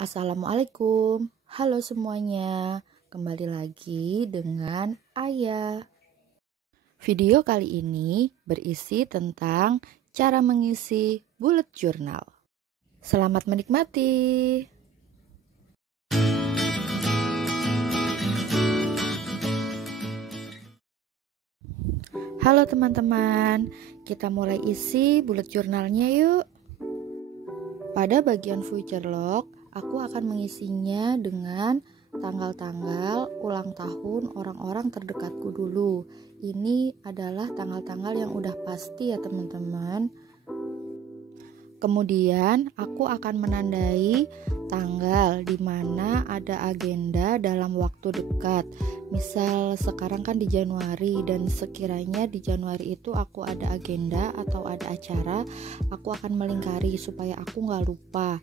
Assalamualaikum, halo semuanya, kembali lagi dengan Ayah. Video kali ini berisi tentang cara mengisi bullet journal. Selamat menikmati. Halo teman-teman, kita mulai isi bullet journalnya yuk. Pada bagian future log, aku akan mengisinya dengan tanggal-tanggal ulang tahun orang-orang terdekatku dulu. Ini adalah tanggal-tanggal yang udah pasti ya teman-teman. Kemudian aku akan menandai tanggal di mana ada agenda dalam waktu dekat. Misal sekarang kan di Januari, dan sekiranya di Januari itu aku ada agenda atau ada acara, aku akan melingkari supaya aku gak lupa.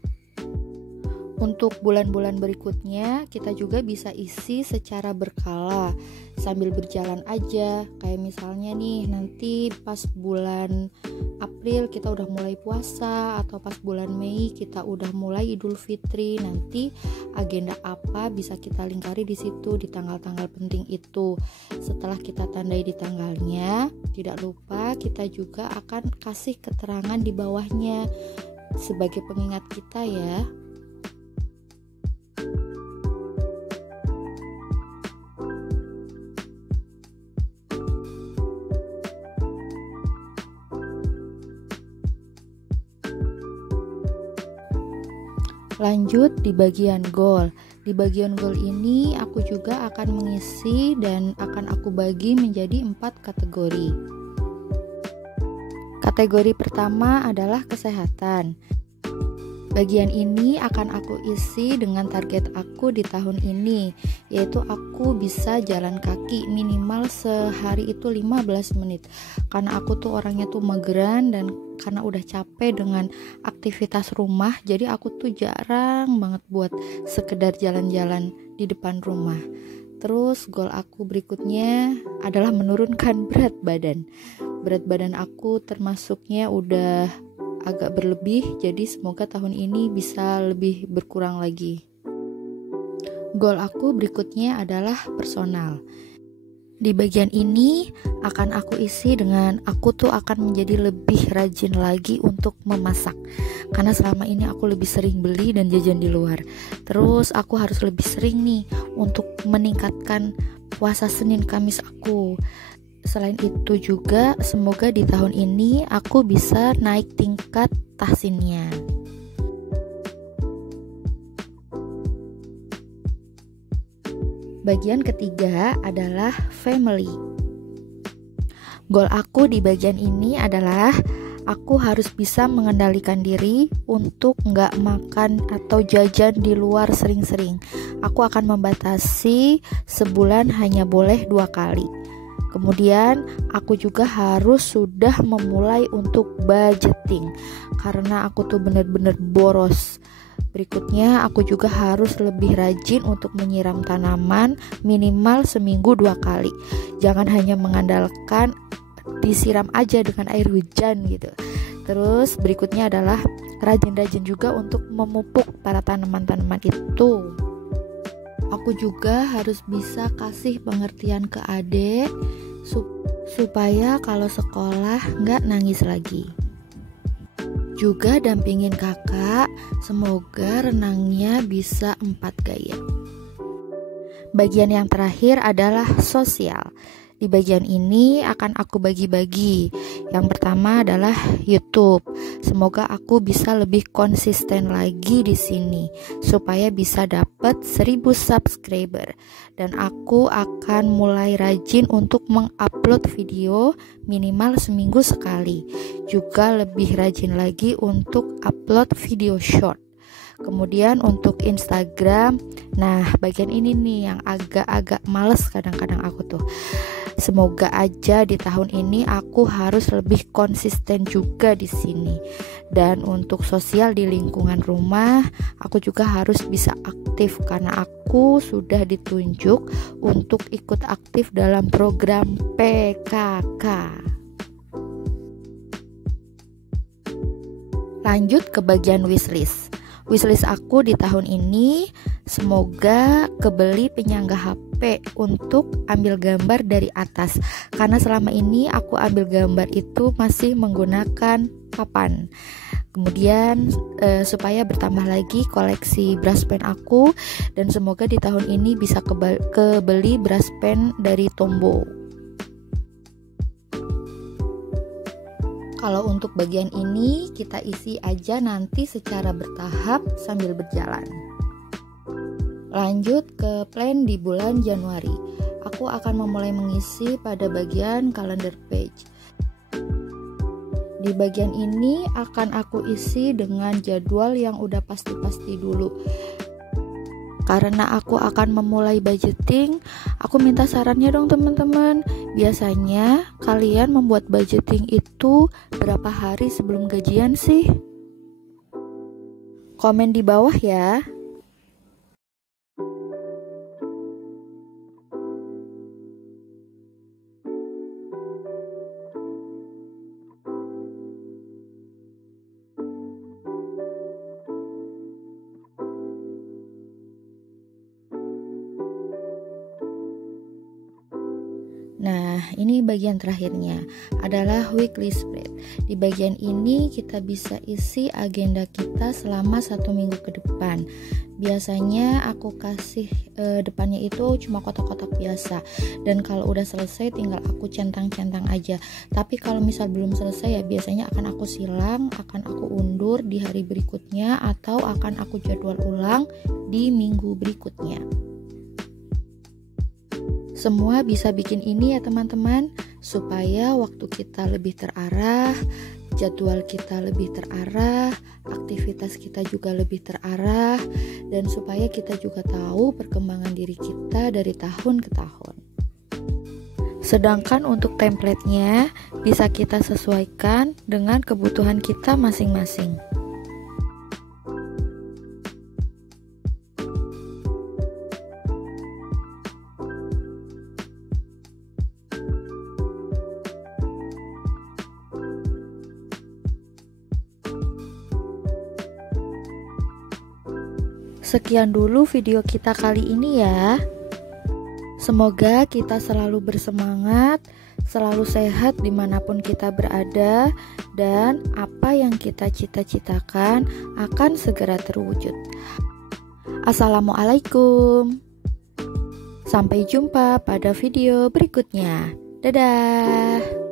Untuk bulan-bulan berikutnya kita juga bisa isi secara berkala sambil berjalan aja. Kayak misalnya nih, nanti pas bulan April kita udah mulai puasa, atau pas bulan Mei kita udah mulai Idul Fitri. Nanti agenda apa bisa kita lingkari di situ, di tanggal-tanggal penting itu. Setelah kita tandai di tanggalnya, tidak lupa kita juga akan kasih keterangan di bawahnya sebagai pengingat kita ya. Lanjut di bagian goal. Di bagian goal ini aku juga akan mengisi dan akan aku bagi menjadi 4 kategori. Kategori pertama adalah kesehatan. Bagian ini akan aku isi dengan target aku di tahun ini, yaitu aku bisa jalan kaki minimal sehari itu 15 menit. Karena aku tuh orangnya tuh mageran, dan karena udah capek dengan aktivitas rumah, jadi aku tuh jarang banget buat sekedar jalan-jalan di depan rumah. Terus goal aku berikutnya adalah menurunkan berat badan. Berat badan aku termasuknya udah agak berlebih, jadi semoga tahun ini bisa lebih berkurang lagi. Goal aku berikutnya adalah personal. Di bagian ini akan aku isi dengan aku tuh akan menjadi lebih rajin lagi untuk memasak. Karena selama ini aku lebih sering beli dan jajan di luar. Terus aku harus lebih sering nih untuk meningkatkan puasa Senin Kamis aku. Selain itu juga semoga di tahun ini aku bisa naik tingkat tahsinnya. Bagian ketiga adalah family. Goal aku di bagian ini adalah aku harus bisa mengendalikan diri untuk gak makan atau jajan di luar sering-sering. Aku akan membatasi sebulan hanya boleh 2 kali. Kemudian aku juga harus sudah memulai untuk budgeting, karena aku tuh bener-bener boros. Berikutnya aku juga harus lebih rajin untuk menyiram tanaman minimal seminggu 2 kali. Jangan hanya mengandalkan disiram aja dengan air hujan gitu. Terus berikutnya adalah rajin-rajin juga untuk memupuk para tanaman-tanaman itu. Aku juga harus bisa kasih pengertian ke adik supaya kalau sekolah nggak nangis lagi. Juga dampingin kakak, semoga renangnya bisa 4 gaya. Bagian yang terakhir adalah sosial. Di bagian ini akan aku bagi-bagi. Yang pertama adalah YouTube. Semoga aku bisa lebih konsisten lagi di sini supaya bisa dapat 1000 subscriber. Dan aku akan mulai rajin untuk mengupload video minimal seminggu sekali. Juga lebih rajin lagi untuk upload video short. Kemudian untuk Instagram, nah bagian ini nih yang agak-agak males kadang-kadang aku tuh. Semoga aja di tahun ini aku harus lebih konsisten juga di sini. Dan untuk sosial di lingkungan rumah, aku juga harus bisa aktif karena aku sudah ditunjuk untuk ikut aktif dalam program PKK. Lanjut ke bagian wishlist. Wishlist aku di tahun ini semoga kebeli penyangga HP untuk ambil gambar dari atas, karena selama ini aku ambil gambar itu masih menggunakan papan. Kemudian supaya bertambah lagi koleksi brush pen aku, dan semoga di tahun ini bisa kebeli brush pen dari Tombow. Kalau untuk bagian ini kita isi aja nanti secara bertahap sambil berjalan. Lanjut ke plan di bulan Januari. Aku akan memulai mengisi pada bagian calendar page. Di bagian ini akan aku isi dengan jadwal yang udah pasti-pasti dulu. Karena aku akan memulai budgeting, aku minta sarannya dong teman-teman. Biasanya kalian membuat budgeting itu berapa hari sebelum gajian sih? Komen di bawah ya. Nah, ini bagian terakhirnya adalah weekly spread. Di bagian ini kita bisa isi agenda kita selama 1 minggu ke depan. Biasanya aku kasih depannya itu cuma kotak-kotak biasa, dan kalau udah selesai tinggal aku centang-centang aja. Tapi kalau misal belum selesai ya biasanya akan aku silang, akan aku undur di hari berikutnya, atau akan aku jadwal ulang di minggu berikutnya. Semua bisa bikin ini ya teman-teman, supaya waktu kita lebih terarah, jadwal kita lebih terarah, aktivitas kita juga lebih terarah, dan supaya kita juga tahu perkembangan diri kita dari tahun ke tahun. Sedangkan untuk template-nya bisa kita sesuaikan dengan kebutuhan kita masing-masing. Sekian dulu video kita kali ini ya. Semoga kita selalu bersemangat, selalu sehat dimanapun kita berada, dan apa yang kita cita-citakan akan segera terwujud. Assalamualaikum. Sampai jumpa pada video berikutnya. Dadah.